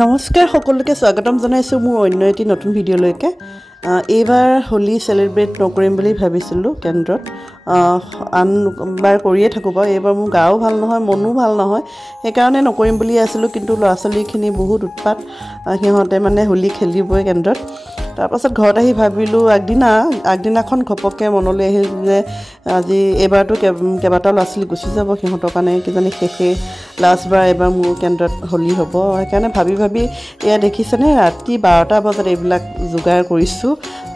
নমস্কাৰ সকলোকে স্বাগতম জনাইছো মোৰ অন্য এটি নতুন ভিডিঅ'লৈকে এইবাৰ হোলি সেলিব্ৰেট নকৰিম বুলি ভাবিছিলো কেন্দ্ৰত আনবাৰ কৰিয়ে থাকো বা এইবাৰ মোৰ গাও ভাল নহয় মনো ভাল নহয় সেইকাৰণে নকৰিম বুলি আছিলো কিন্তু ল'ৰা-ছোৱালীখিনি বহুত উৎপাত হিহঁতে মানে হোলি খেলিবই কেন্দ্ৰত তাৰ পাছত ঘৰত আহি ভাবিলো আগদিনাখন ঘপককে মনলৈ আহিল যে আজি এইবাৰটো কেবাটা ল'ৰা-ছোৱালী গুচি যাব হিহঁতৰ কাৰণে কিজানি শেষে লাষ্ট বাৰ এবাৰ মোৰ কেন্দ্ৰত হোলি হ'ব সেইকাৰণে ভাবি এয়া দেখিছেনে ৰাতি 12টা বজাত এইবিলাক যোগাৰ কৰিছো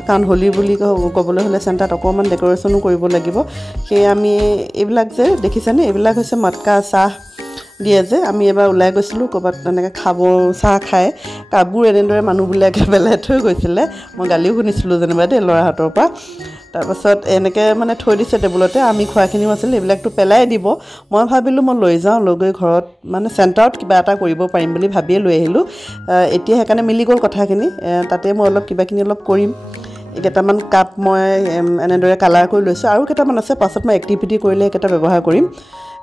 কাৰণ হোলি বুলি ক'বলৈ হ'লে চেণ্টাৰত অকমান ডেকোৰেশ্যনো কৰিব লাগিব সেই আমি এইবিলাক যে দেখিছেনে এইবিলাক হৈছে মটকা চাহ দিয়ে যে আমি এবাৰ ওলাই গৈছিলো ক'বাত এনেকৈ খাব চাহ খাই কাবুৰ এনেদৰে মানুহবিলাকে বেলাই থৈ গৈছিলে মই গালিও শুনিছিলো যেনিবা দেই ল'ৰাহঁতৰ পৰা তাৰপাছত এনেকৈ মানে থৈ দিছে টেবুলতে আমি খোৱাখিনিও আছিল এইবিলাকতো পেলাই দিব মই ভাবিলোঁ মই লৈ যাওঁ লৈ গৈ ঘৰত মানে চেণ্টাৰত কিবা এটা কৰিব পাৰিম বুলি ভাবিয়ে লৈ আহিলোঁ এতিয়া সেইকাৰণে মিলি গ'ল কথাখিনি তাতে মই কিবাখিনি অলপ কৰিম কেইটামান কাপ মই এনেদৰে কালাৰ কৰি লৈছোঁ আৰু কেইটামান আছে পাছত মই এক্টিভিটি কৰিলে সেইকেইটা ব্যৱহাৰ কৰিম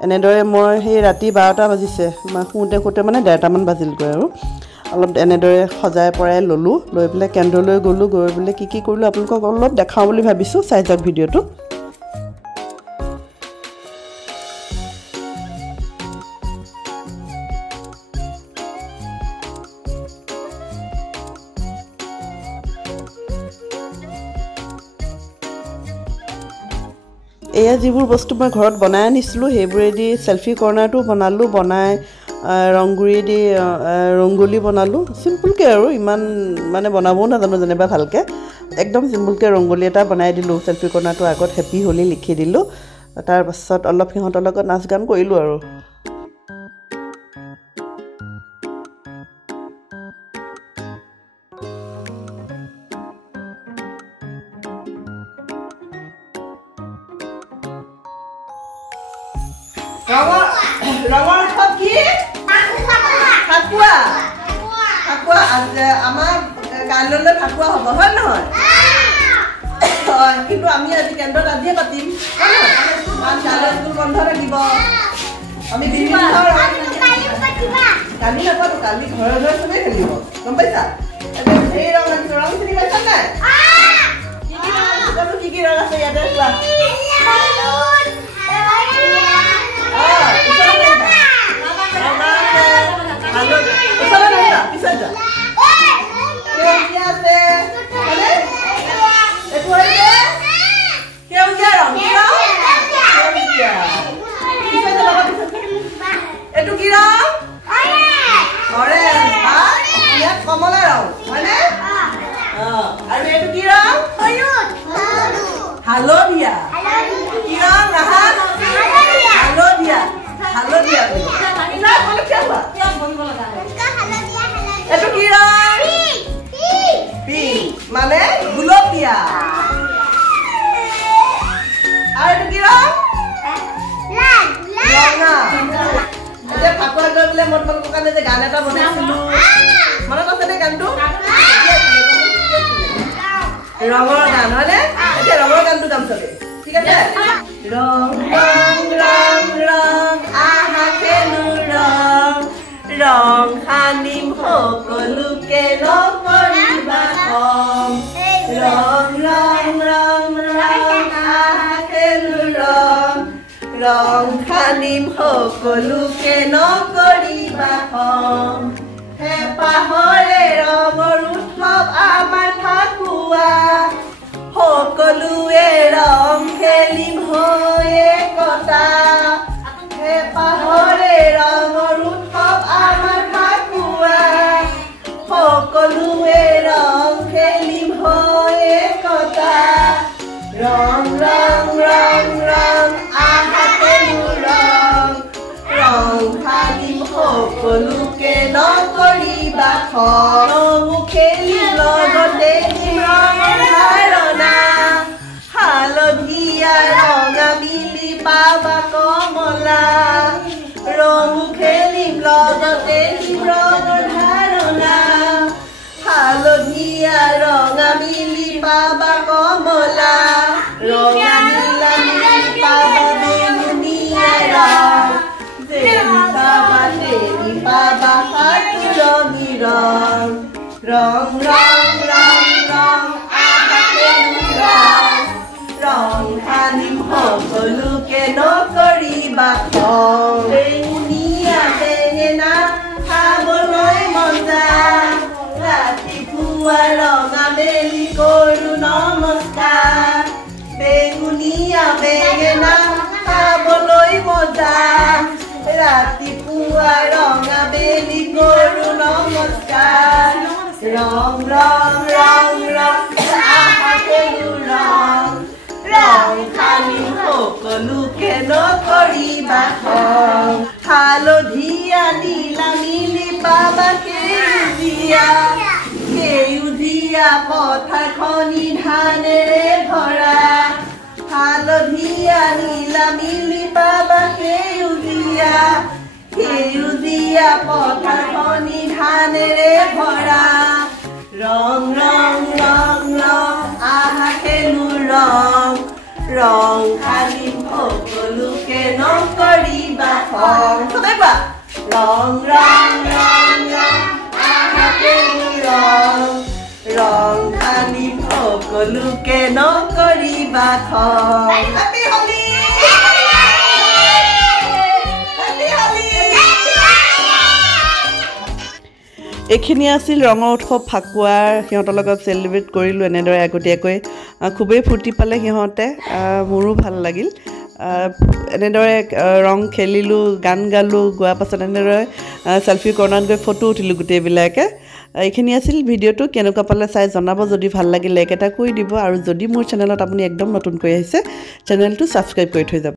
এনেদৰে মই সেই ৰাতি 12টা বাজিছে শুওঁতে মানে 1:30মান বাজিলগৈ আৰু অলপ এনেদৰে সজাই পৰাই ল'লোঁ লৈ পেলাই কেন্দ্ৰলৈ গ'লোঁ গৈ পেলাই কি কৰিলোঁ আপোনালোকক অলপ দেখাওঁ বুলি ভাবিছোঁ চাই যাওক ভিডিঅ'টো এয়া যিবোৰ বস্তু মই ঘৰত বনাই আনিছিলোঁ সেইবোৰেদি সেলফি কৰ্নাৰটো বনাই ৰংগুৰি দি ৰংগোলী বনালোঁ চিম্পলকৈ আৰু ইমান মানে বনাবও নাজানো যেনিবা ভালকৈ একদম চিম্পলকৈ ৰংগোলী এটা বনাই দিলোঁ সেলফি কৰ্নাৰটো আগত হেপী হোলি লিখি দিলোঁ তাৰপাছত অলপ সিহঁতৰ লগত নাচ গান কৰিলোঁ আৰু ৰঙৰ উৎসৱ কি ফাকুৱা আমাৰ কাইলৈ ফাকুৱা হ'ব হয় নহয় কিন্তু আমি আজি কেন্দ্ৰত আজিয়ে পাতিম স্কুল বন্ধ থাকিব আমি কালি নাপাতো কালি ঘৰে ঘৰে চবেই খেলিব গম পাইছা সেই ৰং আনিছো ৰং চিনি পাইছা নাই কি ৰং আছে ইয়াতে চোৱা কমলা ৰং হয়নে আৰু এইটো কি ৰং হালধীয়া কি ৰং ৰাহাত হালধীয়া এইটো কি ৰং পিংক মানে গুলপীয়া আৰু এইটো কি ৰং ৰঙা এতিয়া ফাকুৱা গৈ বোলে মই তোমালোকৰ কাৰণে যে গান এটা বনাইছিলো মনত আছে নে গানটো ৰঙৰ গান হয়নে এতিয়া ৰঙৰ গানটো গাম চবে ঠিক আছে ৰং ৰং ৰং ৰং আহা খেলো ৰং সানিম সকলোকে লগ কৰিবা ৰং ৰং ৰং ৰং আহা খেলো ৰং সানিম সকলোকে নকৰিবা হেঁপাহৰে ৰঙৰ উৎসৱ আমাৰ ফাকুৱা সকলোৱে ৰং খেলিম হৈ একতা হেঁপাহৰে ৰঙৰ উৎসৱ আমাৰ ফাকুৱা সকলোৱে ৰং খেলিম হৈ একতা ৰং ৰং ৰং ৰং আহা খেলো ৰং সানিম সকলোকে নকৰিবা খেলি লগতে ৰঙৰ ধাৰণা হালধীয়া ৰঙা মিলি পাবা কমলা ৰং খেলিম লগতে ৰঙৰ ধাৰণা হালধীয়া ৰঙা মিলি পাবা কমলা ৰঙা নীলা মিলি পাবা বেঙুনীয়া ৰং দেৰি পাবা হাত ৰং ৰং ৰং ৰং আহাকেলু ৰং ৰং সানিম সকলোকে নকৰিবা খং বেঙুনীয়া বেঙেনা খাবলৈ মজা ৰাতিপুৱা ৰঙা বেলি কৰো নমস্কাৰ বেঙুনীয়া বেঙেনা খাবলৈ মজা ৰাতিপুৱা ৰঙা বেলি কৰো নমস্কাৰ ৰং ৰং ৰং ৰং আহাকেলু ৰং ৰং সানিম সকলোকে নকৰিবা খং হালধীয়া নীলা মিলি পাবা সেউজীয়া পথাৰখনি ধানেৰে ভৰা হালধীয়া নীলা মিলি পাবা সেউজীয়া পথাৰখনি ধানেৰে ভৰা ৰং ৰং ৰং ৰং আহাকেলু ৰং ৰং সানিম সকলোকে নকৰিবা খং চবেই কোৱা ৰং ৰং ৰং ৰং আহাকেলু ৰং ৰং সানিম সকলোকে নকৰিবা খং হেপী হোলী এইখিনি আছিল ৰঙৰ উৎসৱ ফাকুৱাৰ সিহঁতৰ লগত চেলিব্ৰেট কৰিলোঁ এনেদৰে আগতীয়াকৈ খুবেই ফূৰ্তি পালে সিহঁতে মোৰো ভাল লাগিল এনেদৰে ৰং খেলিলোঁ গান গালোঁ গোৱাৰ পাছত এনেদৰে চেলফি কৰ্ণাৰত গৈ ফটো উঠিলোঁ গোটেইবিলাকে এইখিনি আছিল ভিডিঅ'টো কেনেকুৱা পালে চাই জনাব যদি ভাল লাগিলে লাইক এটা কৰি দিব আৰু যদি মোৰ চেনেলত আপুনি একদম নতুনকৈ আহিছে চেনেলটো ছাবস্ক্ৰাইব কৰি থৈ যাব